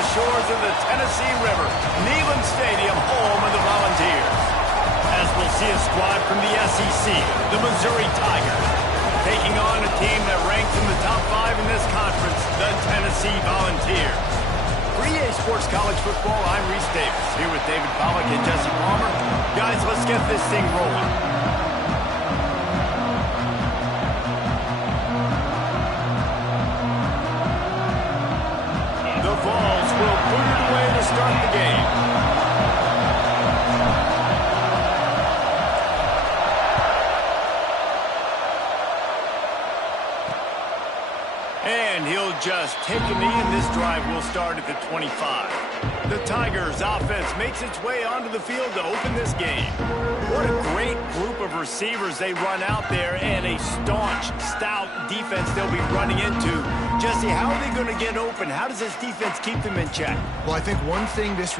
the shores of the Tennessee River, Neyland Stadium, home of the Volunteers. As we'll see a squad from the SEC, the Missouri Tigers, taking on a team that ranks in the top 5 in this conference, the Tennessee Volunteers. For EA Sports College Football, I'm Reese Davis, here with David Pollack and Jesse Palmer. Guys, let's get this thing rolling. The Vols will put it away to start the game. And he'll just take a knee, and this drive will start at the 25. The Tigers' offense makes its way onto the field to open this game. What a great group of receivers they run out there, and a staunch, stout defense they'll be running into. Jesse, how are they going to get open? How does this defense keep them in check? Well, I think one thing this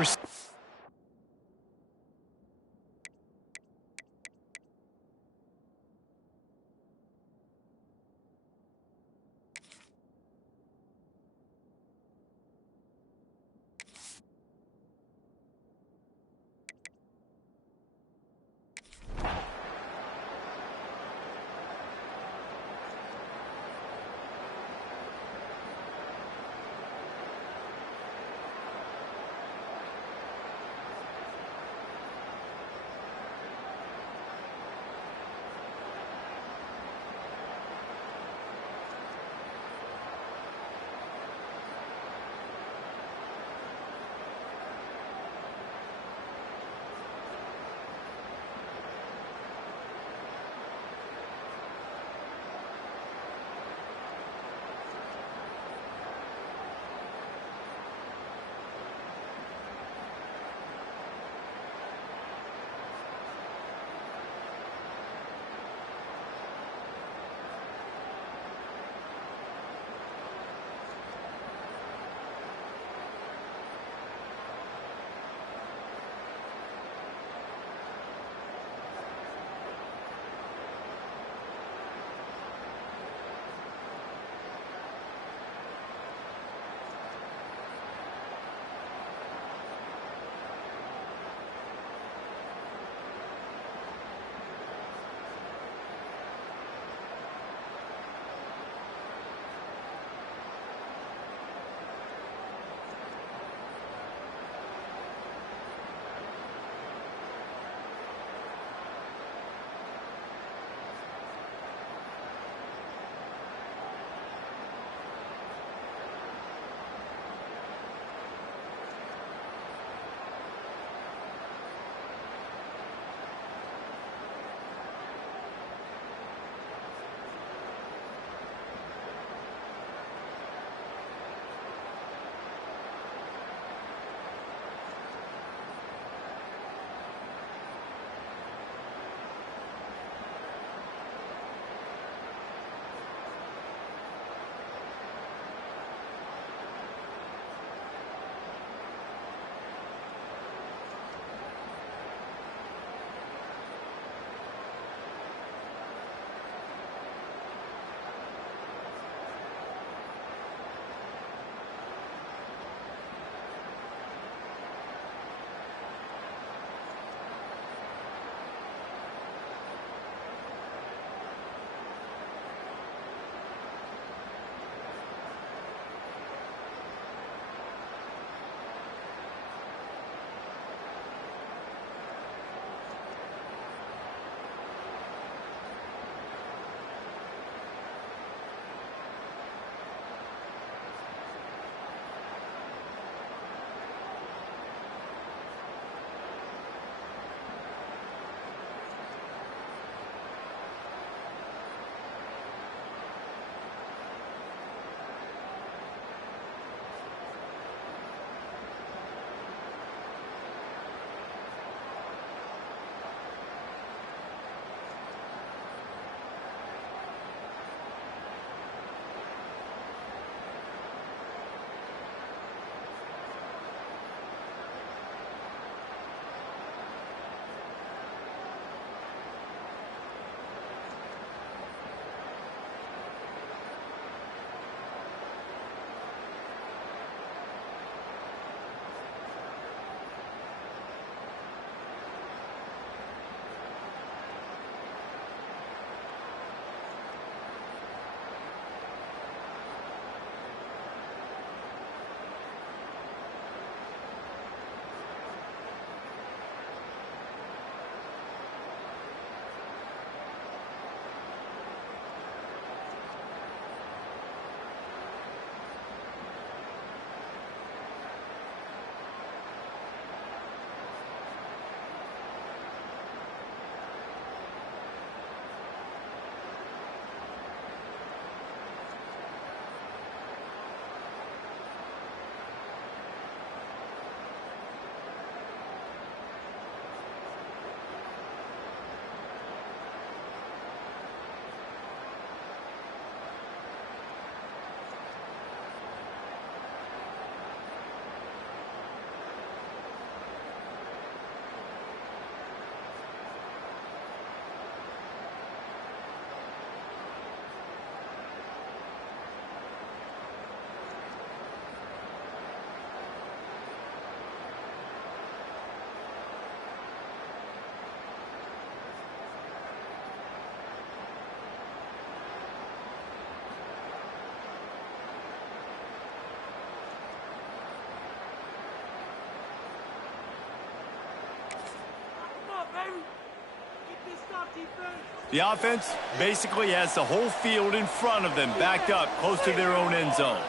The offense basically has the whole field in front of them, backed up close to their own end zone.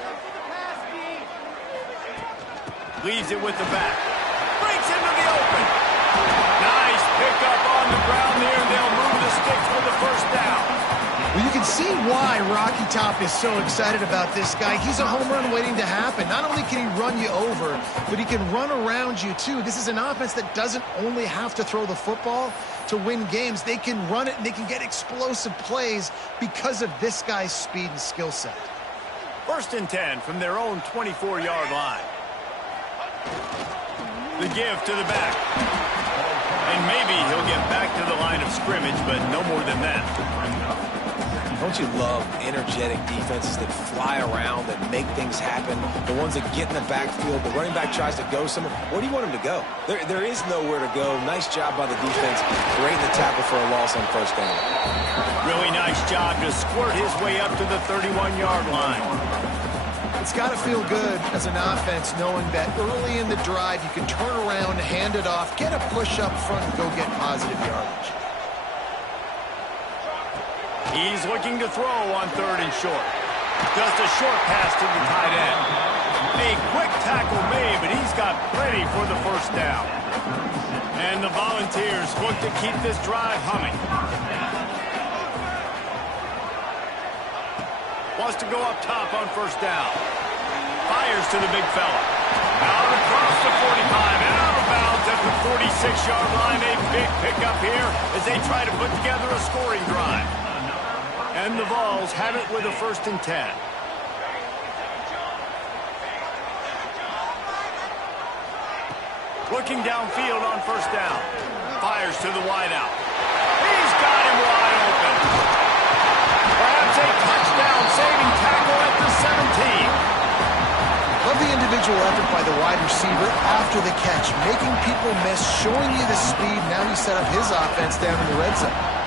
Leaves it with the back. Breaks into the open. Nice pickup on the ground there, and they'll move the sticks for the first down. Well, you can see why Rocky Top is so excited about this guy. He's a home run waiting to happen. Not only can he run you over, but he can run around you, too. This is an offense that doesn't only have to throw the football to win games. They can run it, and they can get explosive plays because of this guy's speed and skill set. 1st and 10 from their own 24-yard line. The give to the back. And maybe he'll get back to the line of scrimmage, but no more than that. Don't you love energetic defenses that fly around, that make things happen? The ones that get in the backfield, the running back tries to go somewhere. Where do you want him to go? There is nowhere to go. Nice job by the defense, breaking the tackle for a loss on 1st down. Really nice job to squirt his way up to the 31-yard line. It's got to feel good as an offense knowing that early in the drive you can turn around, hand it off, get a push up front, and go get positive yardage. He's looking to throw on 3rd and short. Just a short pass to the tight end. A quick tackle made, but he's got plenty for the 1st down. And the Volunteers look to keep this drive humming. Wants to go up top on 1st down. Fires to the big fella. Out across the 45 and out of bounds at the 46-yard line. A big pickup here as they try to put together a scoring drive. And the Vols have it with a 1st and 10. Looking downfield on 1st down. Fires to the wideout. He's got him wide open. Perhaps a touchdown-saving tackle at the 17. Love the individual effort by the wide receiver after the catch, making people miss, showing you the speed. Now he set up his offense down in the red zone.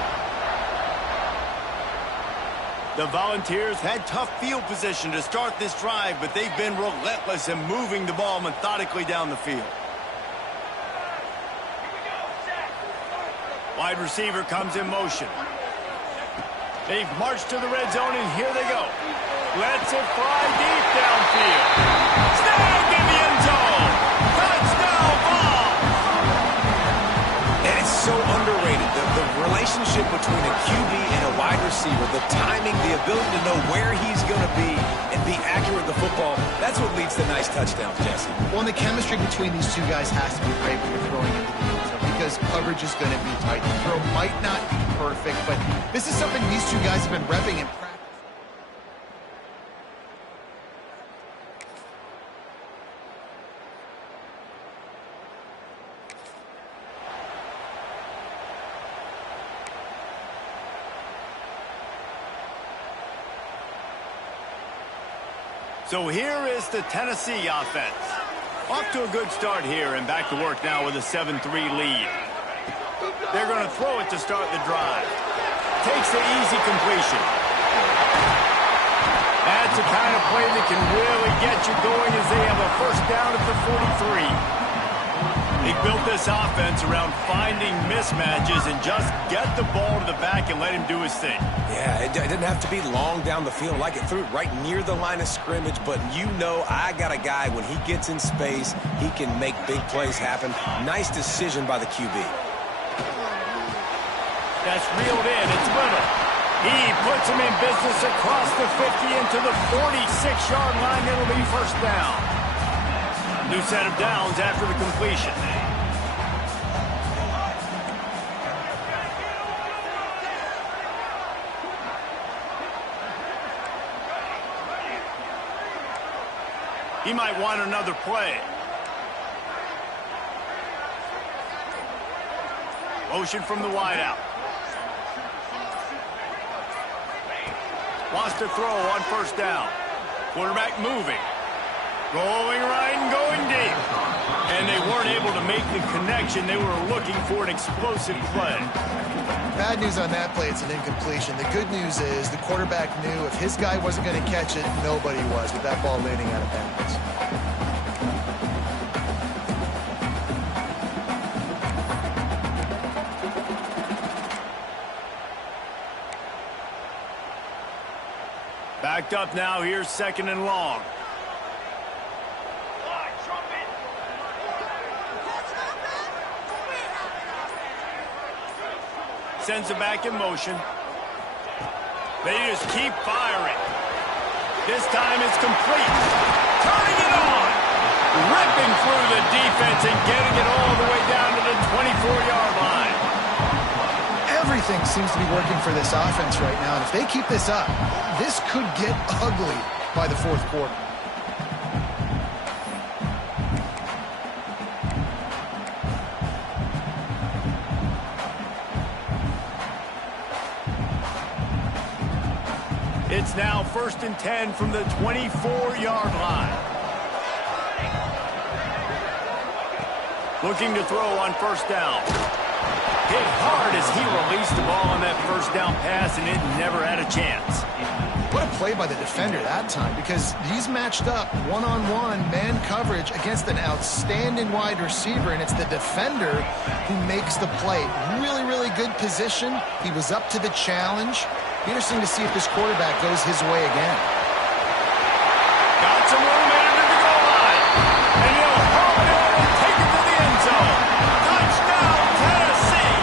The Volunteers had tough field position to start this drive, but they've been relentless in moving the ball methodically down the field. Wide receiver comes in motion. They've marched to the red zone, and here they go. Lets it fly deep downfield. Snagged in the end zone. Touchdown ball. And it's so underrated. The relationship between a QB and a wide receiver, the timing, the ability to know where he's going to be and be accurate with the football, that's what leads to nice touchdowns, Jesse. Well, and the chemistry between these two guys has to be great when you're throwing into the end zone because coverage is going to be tight. The throw might not be perfect, but this is something these two guys have been repping in practice. So here is the Tennessee offense. Off to a good start here and back to work now with a 7-3 lead. They're going to throw it to start the drive. Takes the easy completion. That's a kind of play that can really get you going as they have a 1st down at the 43. They built this offense around finding mismatches and just get the ball to the back and let him do his thing. Yeah, it didn't have to be long down the field. Like it threw it right near the line of scrimmage, but you know I got a guy, when he gets in space, he can make big plays happen. Nice decision by the QB. That's reeled in. It's Little. He puts him in business across the 50 into the 46-yard line. It'll be 1st down. New set of downs after the completion. He might want another play. Motion from the wideout. Wants to throw on 1st down. Quarterback moving. Rolling right and going deep. And they weren't able to make the connection. They were looking for an explosive play. Bad news on that play, it's an incompletion. The good news is the quarterback knew if his guy wasn't going to catch it, nobody was with that ball landing out of bounds. Backed up now. Here's 2nd and long. Sends it back in motion. They just keep firing. This time it's complete. Turning it on. Ripping through the defense and getting it all the way down to the 24-yard line. Everything seems to be working for this offense right now. And if they keep this up, this could get ugly by the 4th quarter. It's now 1st and 10 from the 24-yard line. Looking to throw on 1st down. Hit hard as he released the ball on that 1st down pass, and it never had a chance. What a play by the defender that time, because he's matched up one-on-one man coverage against an outstanding wide receiver, and it's the defender who makes the play. Really, really good position. He was up to the challenge. Interesting to see if this quarterback goes his way again. Got some room under the goal line. And he'll haul it in and take it to the end zone. Touchdown, Tennessee.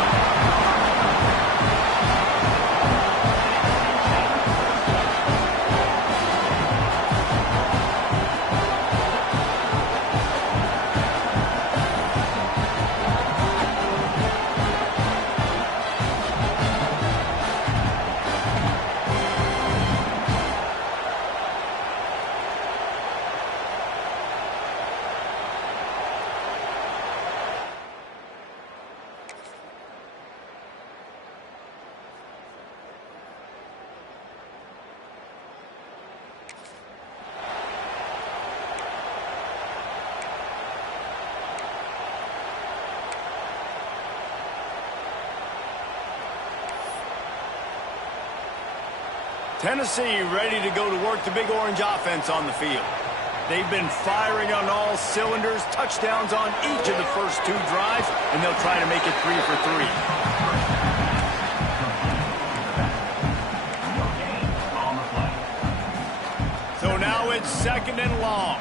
Tennessee ready to go to work the Big Orange offense on the field. They've been firing on all cylinders, touchdowns on each of the first 2 drives, and they'll try to make it 3 for 3. So now it's 2nd and long.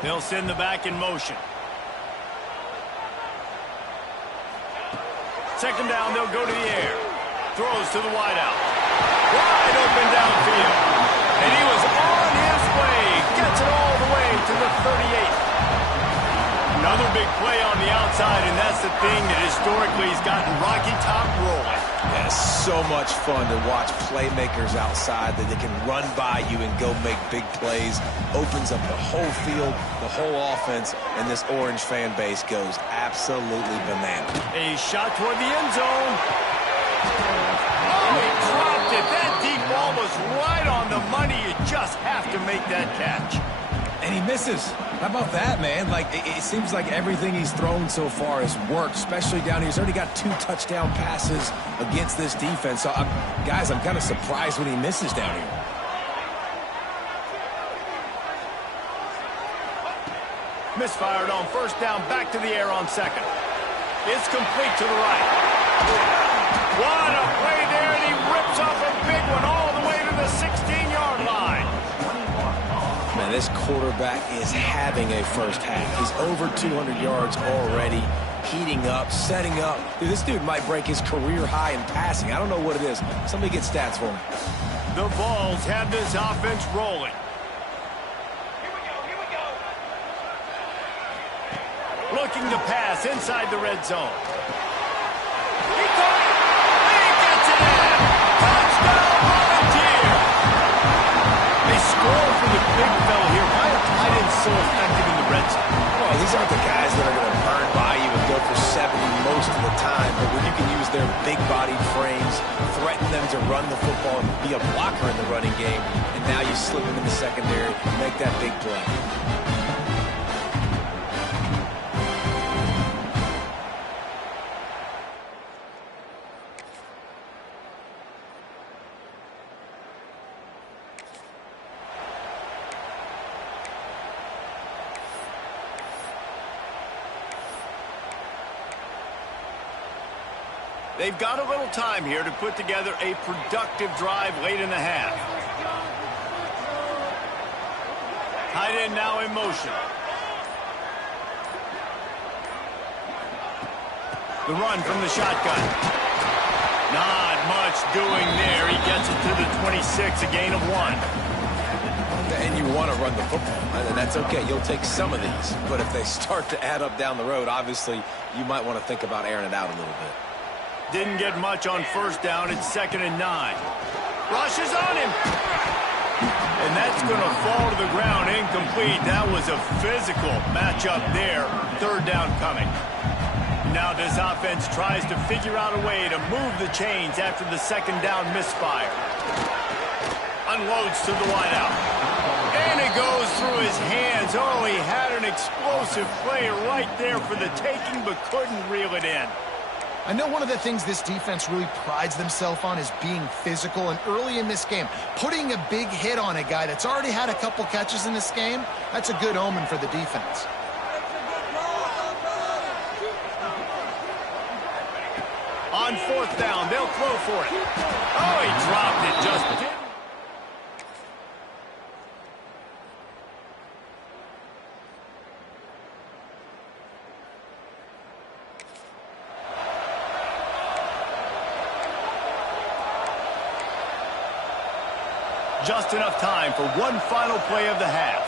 They'll send the back in motion. 2nd down, they'll go to the air. Throws to the wideout. Wide open downfield. And he was on his way. Gets it all the way to the 38. Another big play on the outside, and that's the thing that historically has gotten Rocky Top rolling. Yeah, it's so much fun to watch playmakers outside that they can run by you and go make big plays. Opens up the whole field, the whole offense, and this Orange fan base goes absolutely bananas. A shot toward the end zone. Oh, he dropped it. That deep ball was right on the money. You just have to make that catch. And he misses. How about that, man? Like, it seems like everything he's thrown so far has worked, especially down here. He's already got 2 touchdown passes against this defense. So, guys, I'm kind of surprised when he misses down here. Misfired on 1st down, back to the air on 2nd. It's complete to the right. What a play there, and he rips off a big one all the way to the 16-yard line. Man, this quarterback is having a first half. He's over 200 yards already, heating up, setting up. Dude, this dude might break his career high in passing. I don't know what it is. Somebody get stats for him. The Vols have this offense rolling. Looking to pass inside the red zone. He caught it. He gets it in. Touchdown, Volunteer. They score for the big fella here. Why are tight ends so effective in the red zone? Well, these aren't the guys that are going to burn by you and go for 70 most of the time, but when you can use their big-bodied frames, threaten them to run the football and be a blocker in the running game, and now you slip them in the secondary and make that big play. They've got a little time here to put together a productive drive late in the half. Tight end now in motion. The run from the shotgun. Not much doing there. He gets it to the 26, a gain of 1. And you want to run the football, and that's okay. You'll take some of these. But if they start to add up down the road, obviously, you might want to think about airing it out a little bit. Didn't get much on first down. It's 2nd and 9. Rushes on him. And that's going to fall to the ground incomplete. That was a physical matchup there. 3rd down coming. Now this offense tries to figure out a way to move the chains after the 2nd down misfire. Unloads to the wideout. And it goes through his hands. Oh, he had an explosive play right there for the taking, but couldn't reel it in. I know one of the things this defense really prides themselves on is being physical, and early in this game, putting a big hit on a guy that's already had a couple catches in this game, that's a good omen for the defense. On 4th down, they'll throw for it. Oh, he dropped it just didn't. Just enough time for one final play of the half.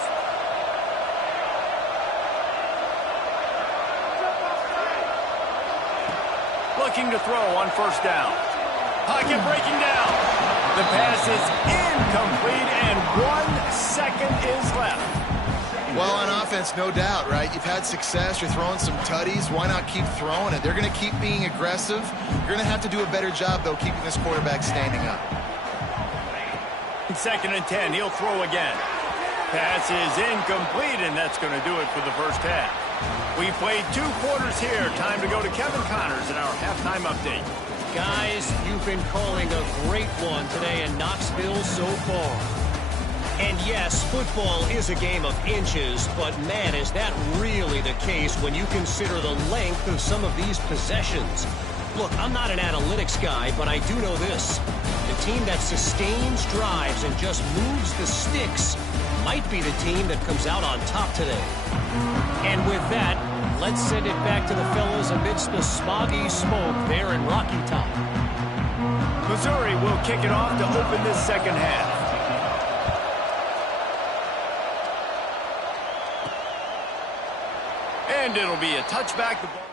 Looking to throw on 1st down. Pocket breaking down. The pass is incomplete, and 1 second is left. Well, on offense, no doubt, right? You've had success. You're throwing some tutties. Why not keep throwing it? They're going to keep being aggressive. You're going to have to do a better job, though, keeping this quarterback standing up. 2nd and 10, he'll throw again. Pass is incomplete, and that's going to do it for the first half. We played 2 quarters here. Time to go to Kevin Connors in our halftime update. Guys, you've been calling a great one today in Knoxville so far. And yes, football is a game of inches, but man, is that really the case when you consider the length of some of these possessions. Look, I'm not an analytics guy, but I do know this. The team that sustains drives and just moves the sticks might be the team that comes out on top today. And with that, let's send it back to the fellas amidst the smoggy smoke there in Rocky Top. Missouri will kick it off to open this 2nd half. And it'll be a touchback. The ball.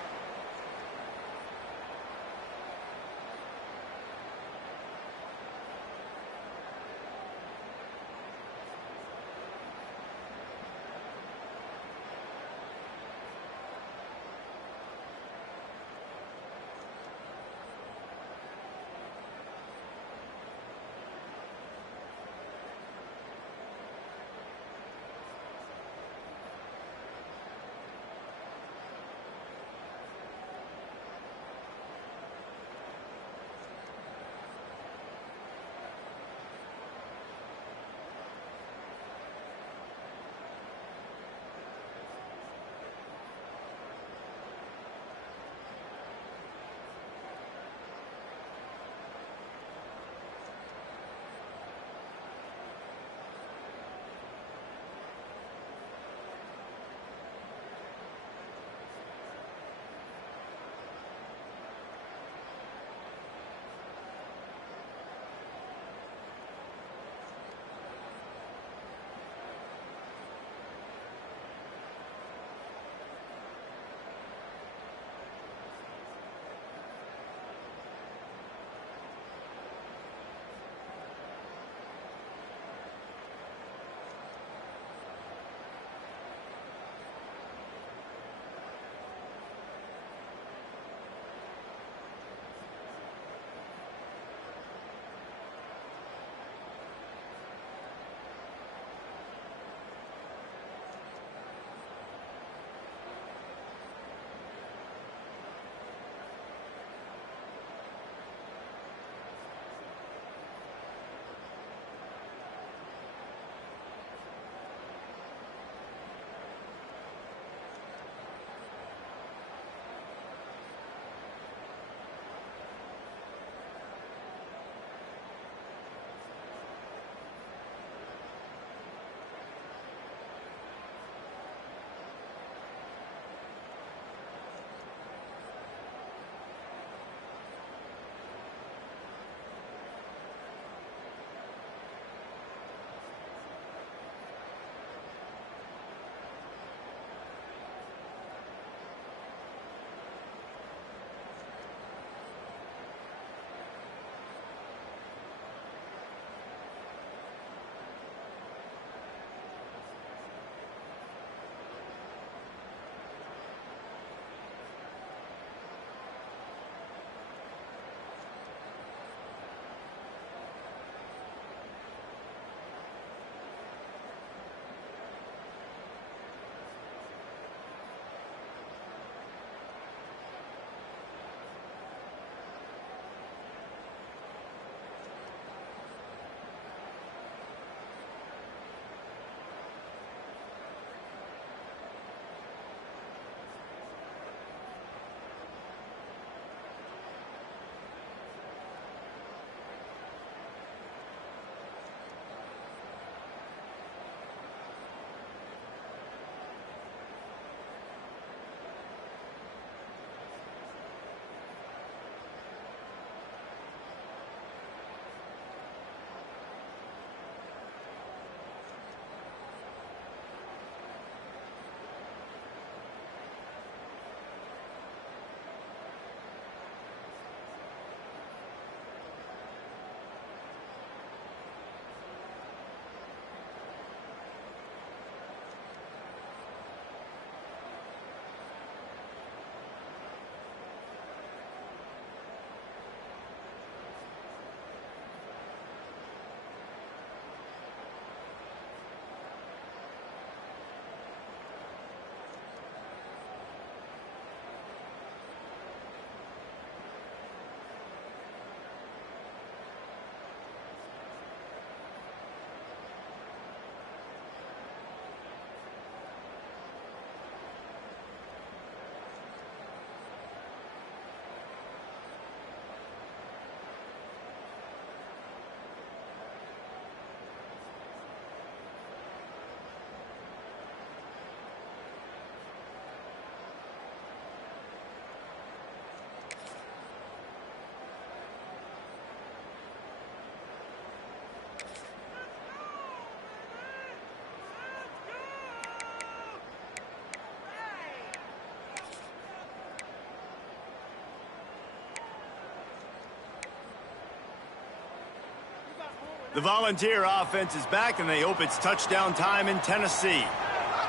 The Volunteer offense is back, and they hope it's touchdown time in Tennessee.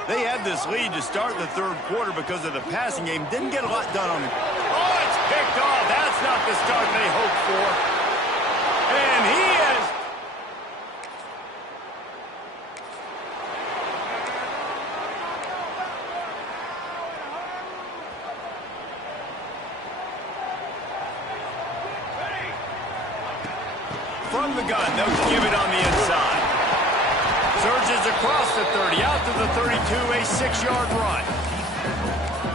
They had this lead to start the third quarter because of the passing game. Didn't get a lot done on it. Oh, it's picked off. That's not the start they hoped for. And he is... From the gun, they'll give it on the inside. Surges across the 30, out to the 32, a 6-yard run.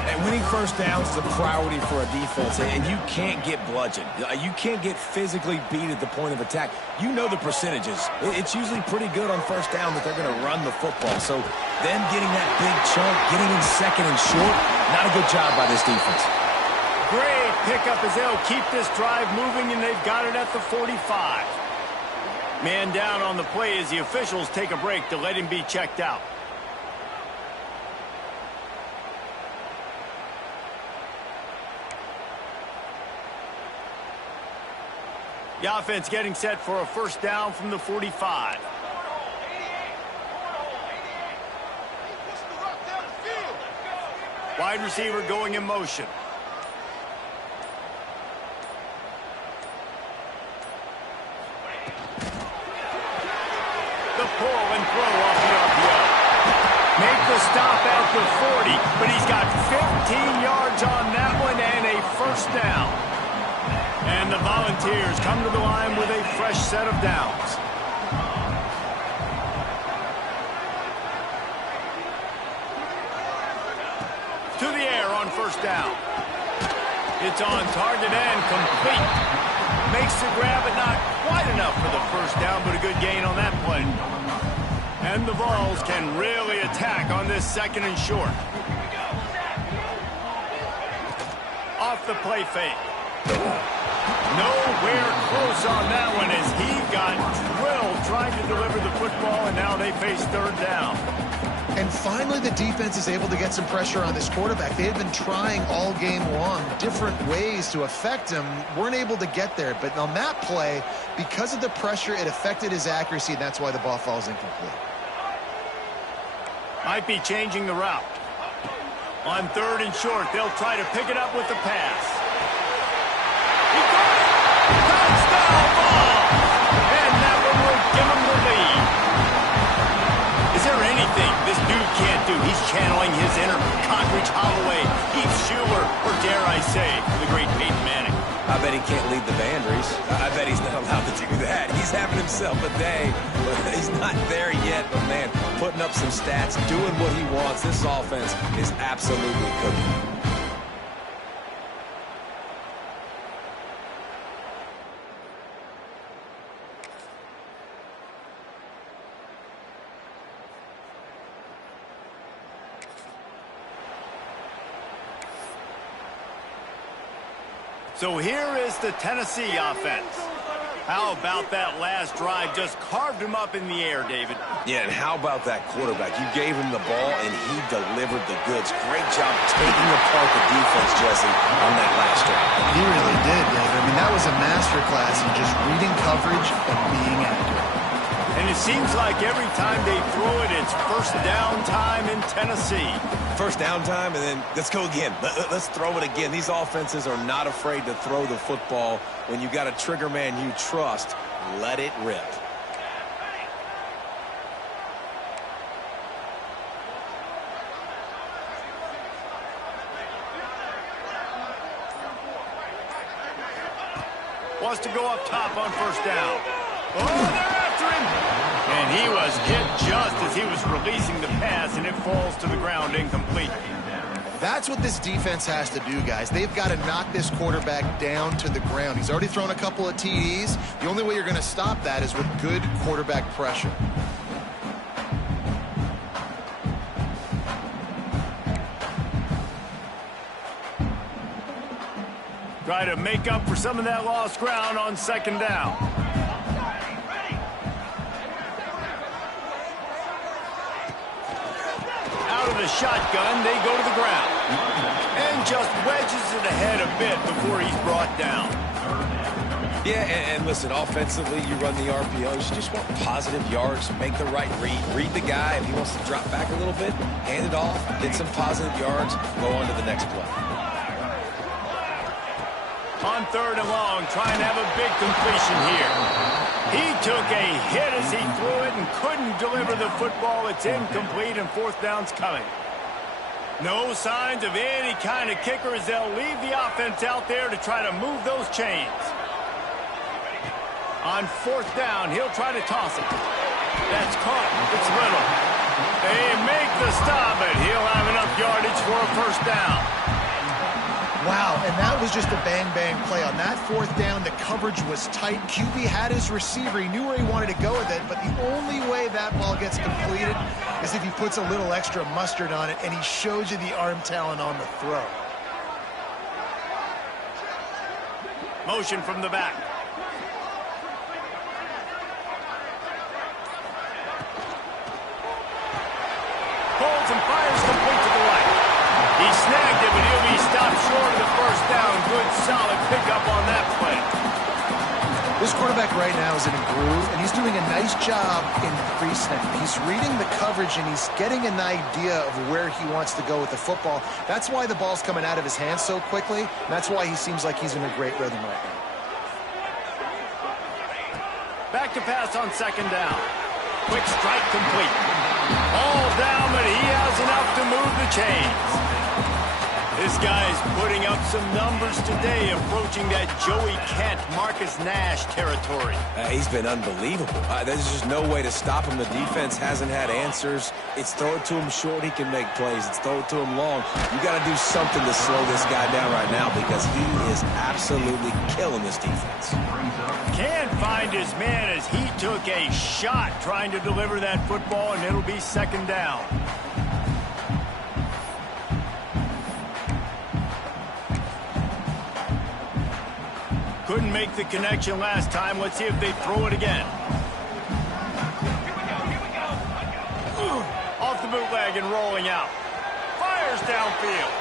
And winning first downs is a priority for a defense, and you can't get bludgeoned. You can't get physically beat at the point of attack. You know the percentages. It's usually pretty good on first down that they're going to run the football. So them getting that big chunk, getting in second and short, not a good job by this defense. Great pickup as they'll keep this drive moving, and they've got it at the 45. Man down on the play as the officials take a break to let him be checked out. The offense getting set for a first down from the 45. Wide receiver going in motion. The pull and throw off the RPO. Make the stop at the 40, but he's got 15 yards on that one and a first down. And the Volunteers come to the line with a fresh set of downs. To the air on first down. It's on target and complete. Makes the grab, but not quite enough for the first down, but a good gain on that play. And the Vols can really attack on this second and short. Off the play fake. Nowhere close on that one as he got drilled trying to deliver the football, and now they face third down. And finally, the defense is able to get some pressure on this quarterback. They had been trying all game long different ways to affect him. Weren't able to get there. But on that play, because of the pressure, it affected his accuracy, and that's why the ball falls incomplete. Might be changing the route. On third and short, they'll try to pick it up with the pass. He got it! Touchdown ball! And that one will give him the lead. Is there anything this dude can't do? He's channeling his inner Conridge Holloway, Heath Schuler, or dare I say, the great Peyton Manning. I bet he can't lead the boundaries. I bet he's not allowed to do that. He's having himself a day, but he's not there yet. But, man, putting up some stats, doing what he wants. This offense is absolutely cooking. So here is the Tennessee offense. How about that last drive? Just carved him up in the air, David. Yeah, and how about that quarterback? You gave him the ball, and he delivered the goods. Great job taking apart the defense, Jesse, on that last drive. He really did, David. I mean, that was a masterclass in just reading coverage and being accurate. And it seems like every time they throw it, it's first down time in Tennessee. First down time, and then let's go again. Let's throw it again. These offenses are not afraid to throw the football. When you got a trigger man you trust, let it rip. Wants to go up top on first down. Oh, they're after him. And he was hit just as he was releasing the pass, and it falls to the ground incomplete. That's what this defense has to do, guys. They've got to knock this quarterback down to the ground. He's already thrown a couple of TDs. The only way you're going to stop that is with good quarterback pressure. Try to make up for some of that lost ground on second down. Out of the shotgun, they go to the ground. And just wedges it ahead a bit before he's brought down. Yeah, and listen, offensively, you run the RPOs. You just want positive yards, make the right read the guy. If he wants to drop back a little bit, hand it off, get some positive yards, go on to the next play. On 3rd and long, trying to have a big completion here. He took a hit as he threw it and couldn't deliver the football. It's incomplete, and 4th down's coming. No signs of any kind of kicker as they'll leave the offense out there to try to move those chains. On 4th down, he'll try to toss it. That's caught. It's Little. They make the stop, but he'll have enough yardage for a 1st down. Wow, and that was just a bang-bang play. On that 4th down, the coverage was tight. QB had his receiver. He knew where he wanted to go with it, but the only way that ball gets completed is if he puts a little extra mustard on it, and he shows you the arm talent on the throw. Motion from the back. Pulls and fires complete to the right. He snagged it, but he'll be stopped short of the 1st down. Good, solid pickup on that play. This quarterback right now is in a groove, and he's doing a nice job in pre-snap. He's reading the coverage, and he's getting an idea of where he wants to go with the football. That's why the ball's coming out of his hands so quickly, and that's why he seems like he's in a great rhythm right now. Back to pass on 2nd down. Quick strike complete. All down, but he has enough to move the chains. This guy's putting up some numbers today, approaching that Joey Kent, Marcus Nash territory. He's been unbelievable. There's just no way to stop him. The defense hasn't had answers. It's throw it to him short, he can make plays. It's throw it to him long. You got to do something to slow this guy down right now because he is absolutely killing this defense. Can't find his man as he took a shot trying to deliver that football, and it'll be 2nd down. Couldn't make the connection last time. Let's see if they throw it again. Off the bootleg and rolling out. Fires downfield.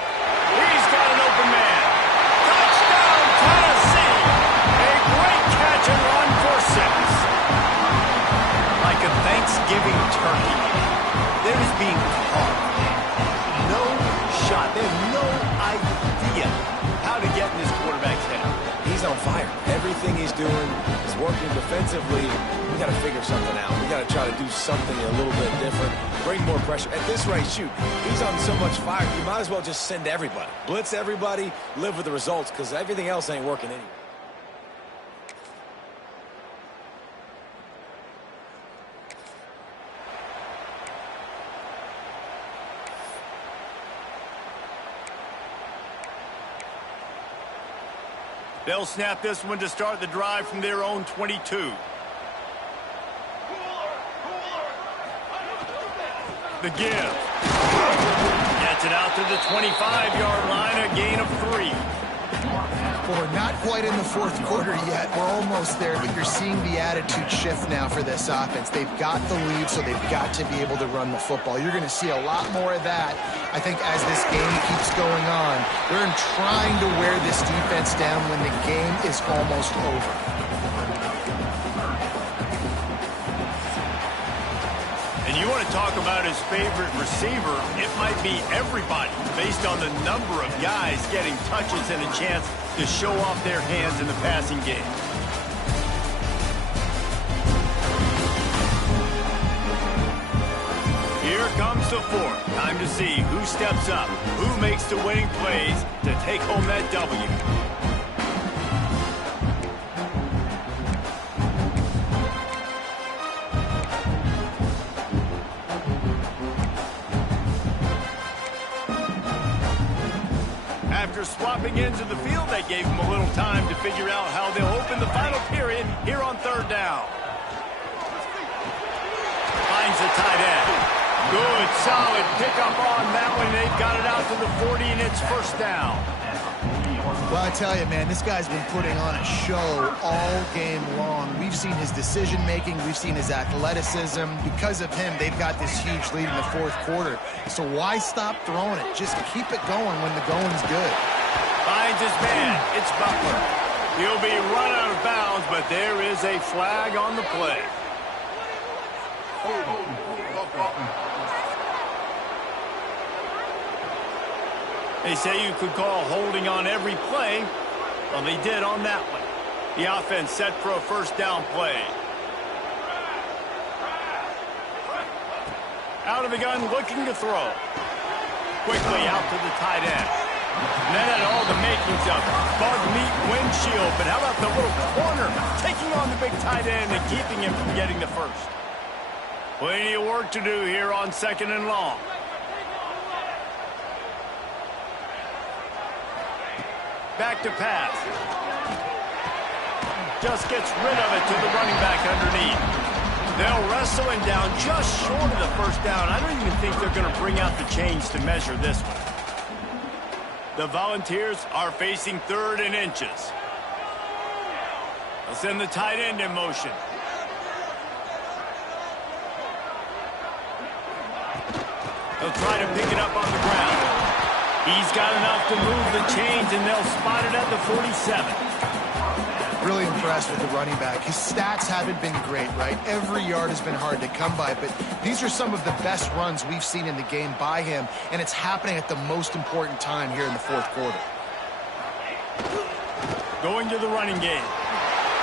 He's got an open man. Touchdown, Tennessee. A great catch and run for 6. Like a Thanksgiving turkey. They're just being caught. No shot. They have no idea how to get in this quarterback's head. He's on fire. Everything he's doing is working defensively. We got to figure something out. We got to try to do something a little bit different. Bring more pressure. At this rate, shoot, he's on so much fire, you might as well just send everybody. Blitz everybody, live with the results, because everything else ain't working anyway. They'll snap this one to start the drive from their own 22. The give. Gets it out to the 25-yard line, a gain of 3. Well, we're not quite in the 4th quarter yet. We're almost there, but you're seeing the attitude shift now for this offense. They've got the lead, so they've got to be able to run the football. You're going to see a lot more of that, I think, as this game keeps going on. They're trying to wear this defense down when the game is almost over. And you want to talk about his favorite receiver, it might be everybody, based on the number of guys getting touches and a chance to show off their hands in the passing game. Here comes the 4th. Time to see who steps up, who makes the winning plays to take home that W. After swapping ends of the field, they gave him a little time to figure out how they'll open the final period here on 3rd down. Finds the tight end. Good, solid pickup on that one. They've got it out to the 40, and it's 1st down. Well, I tell you, man, this guy's been putting on a show all game long. We've seen his decision-making. We've seen his athleticism. Because of him, they've got this huge lead in the 4th quarter. So why stop throwing it? Just keep it going when the going's good. Finds his man. It's Butler. He'll be run out of bounds, but there is a flag on the play. They say you could call holding on every play. Well, they did on that one. The offense set for a first down play. Out of the gun, looking to throw. Quickly out to the tight end. And that had all the makings of bug meat windshield. But how about the little corner taking on the big tight end and keeping him from getting the first? Plenty of work to do here on 2nd and long. Back to pass. Just gets rid of it to the running back underneath. They'll wrestle him down just short of the first down. I don't even think they're going to bring out the chains to measure this one. The Volunteers are facing 3rd and inches. They'll send the tight end in motion. They'll try to pick it up on the ground. He's got enough to move the chains, and they'll spot it at the 47. Really impressed with the running back. His stats haven't been great, right? Every yard has been hard to come by, but these are some of the best runs we've seen in the game by him, and it's happening at the most important time here in the 4th quarter. Going to the running game.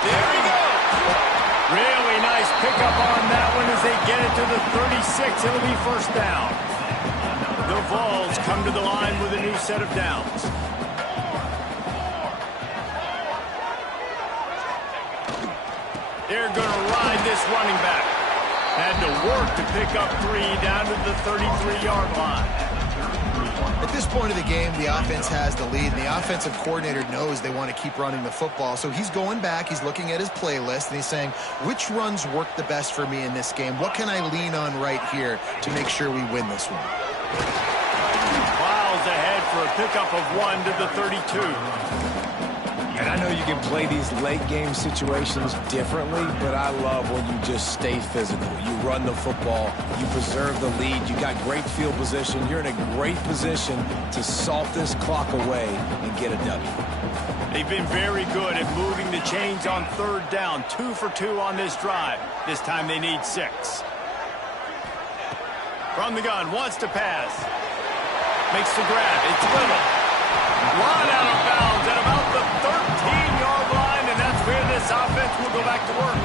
There he goes. Really nice pickup on that one as they get it to the 36. It'll be first down. The Vols come to the line with a new set of downs. They're going to ride this running back. Had to work to pick up 3 down to the 33-yard line. At this point of the game, the offense has the lead, and the offensive coordinator knows they want to keep running the football. So he's going back, he's looking at his playlist, and he's saying, which runs work the best for me in this game? What can I lean on right here to make sure we win this one? Miles ahead for a pickup of 1 to the 32. And I know you can play these late-game situations differently, but I love when you just stay physical. You run the football, you preserve the lead, you got great field position, you're in a great position to salt this clock away and get a W. They've been very good at moving the chains on 3rd down. 2 for 2 on this drive. This time they need 6. From the gun, wants to pass. Makes the grab. It's Little. Run out of bounds at about the 13-yard line, and that's where this offense will go back to work.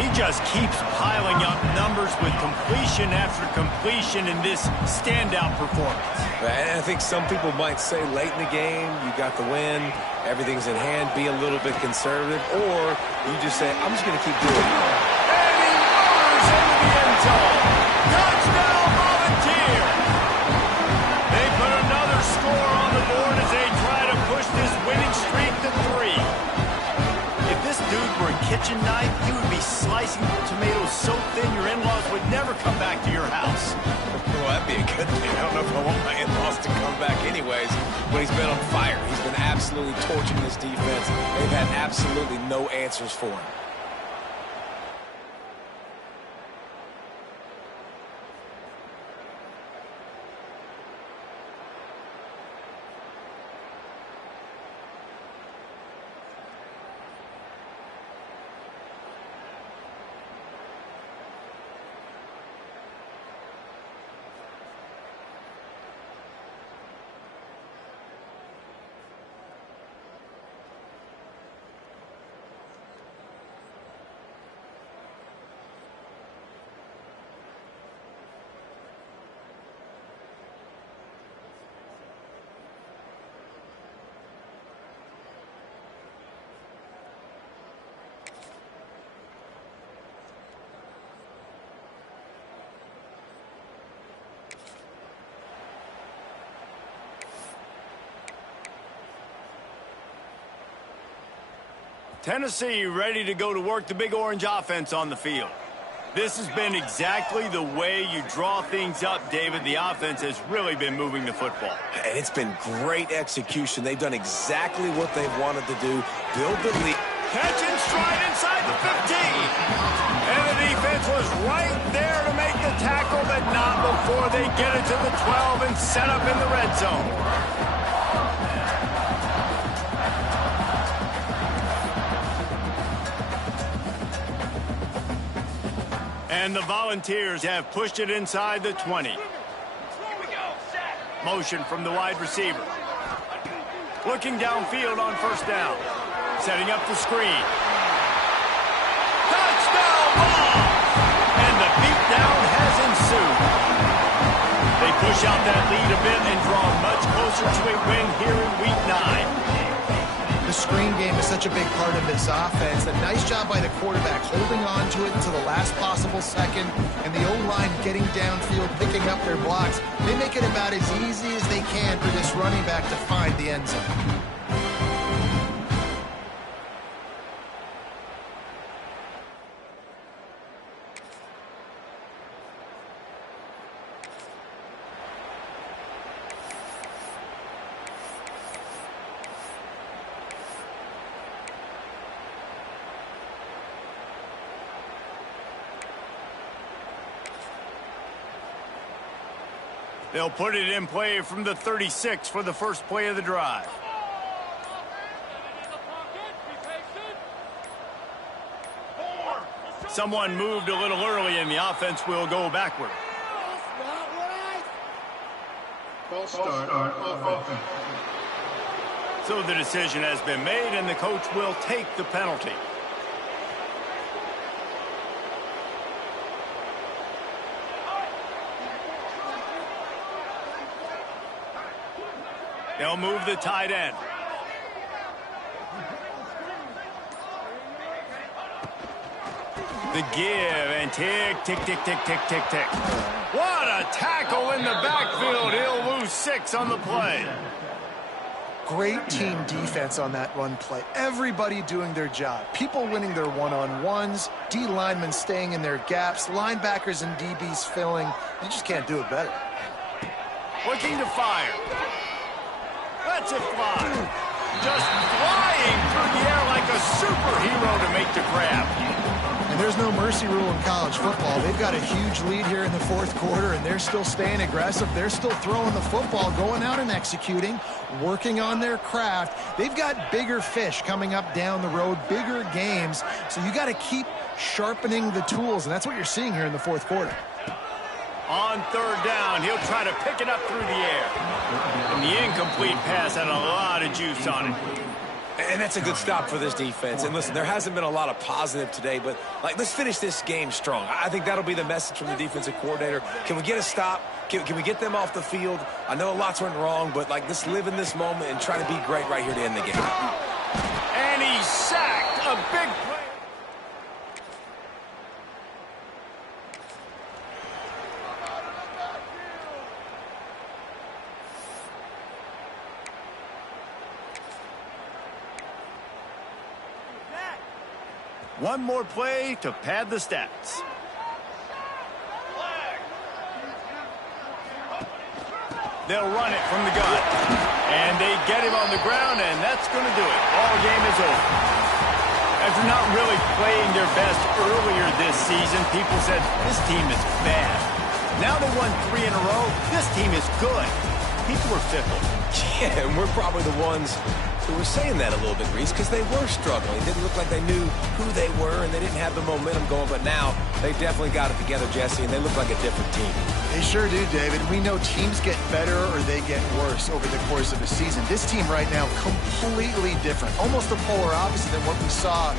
He just keeps piling up numbers with completion after completion in this standout performance. And I think some people might say late in the game, you got the win, everything's in hand, be a little bit conservative, or you just say, I'm just going to keep doing it. And he motors into the end zone. Touchdown, Volunteer! They put another score on the board as they try to push this winning streak to 3. If this dude were a kitchen knife, he would be slicing tomatoes so thin your in-laws would never come back to your house. Well, that'd be a good thing. I don't know if I want my in-laws to come back anyways, but he's been on fire. He's been absolutely torching this defense. They've had absolutely no answers for him. Tennessee ready to go to work the Big Orange offense on the field. This has been exactly the way you draw things up, David. The offense has really been moving the football. And it's been great execution. They've done exactly what they've wanted to do, build the lead. Catch and stride inside the 15. And the defense was right there to make the tackle, but not before they get it to the 12 and set up in the red zone. And the Volunteers have pushed it inside the 20. Motion from the wide receiver. Looking downfield on first down. Setting up the screen. Touchdown ball! And the beatdown has ensued. They push out that lead a bit and draw much closer to a win here in Week 9. The screen game is such a big part of this offense. A nice job by the quarterback holding on to it until the last possible second, and the O-line getting downfield, picking up their blocks. They make it about as easy as they can for this running back to find the end zone. They'll put it in play from the 36 for the first play of the drive. Someone moved a little early and the offense will go backward. False start offense. So the decision has been made and the coach will take the penalty. They'll move the tight end. The give and tick, tick, tick, tick, tick, tick, tick. What a tackle in the backfield. He'll lose 6 on the play. Great team defense on that run play. Everybody doing their job. People winning their one-on-ones, D linemen staying in their gaps, linebackers and DBs filling. You just can't do it better. Looking to fire. Lets it fly. Just flying through the air like a superhero to make the grab. And there's no mercy rule in college football. They've got a huge lead here in the fourth quarter, and they're still staying aggressive. They're still throwing the football, going out and executing, working on their craft. They've got bigger fish coming up down the road, bigger games. So you got to keep sharpening the tools, and that's what you're seeing here in the fourth quarter. On third down, he'll try to pick it up through the air. And the incomplete pass had a lot of juice on it. And that's a good stop for this defense. And listen, there hasn't been a lot of positive today, but let's finish this game strong. I think that'll be the message from the defensive coordinator. Can we get a stop? Can we get them off the field? I know lots went wrong, but let's live in this moment and try to be great right here to end the game. And he's sacked. A big play. One more play to pad the stats. They'll run it from the gun. And they get him on the ground, and that's going to do it. Ball game is over. After not really playing their best earlier this season, people said, this team is bad. Now they won 3 in a row. This team is good. People were fickle. Yeah, and we're probably the ones who were saying that a little bit, Reese, because they were struggling. It didn't look like they knew who they were, and they didn't have the momentum going. But now they definitely got it together, Jesse, and they look like a different team. They sure do, David. We know teams get better or they get worse over the course of a season. This team right now, completely different. Almost the polar opposite than what we saw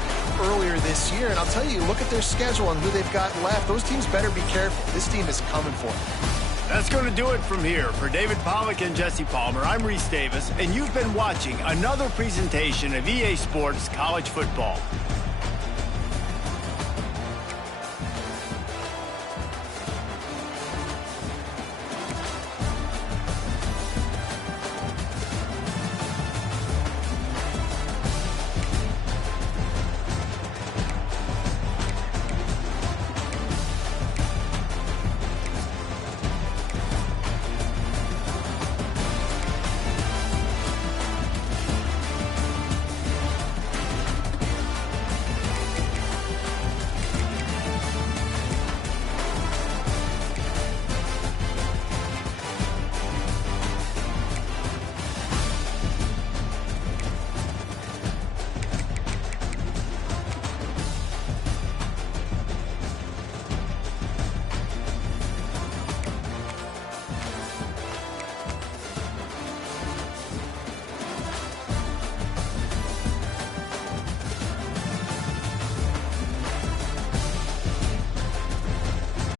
earlier this year. And I'll tell you, look at their schedule and who they've got left. Those teams better be careful. This team is coming for them. That's going to do it from here. For David Pollack and Jesse Palmer, I'm Reese Davis, and you've been watching another presentation of EA Sports College Football.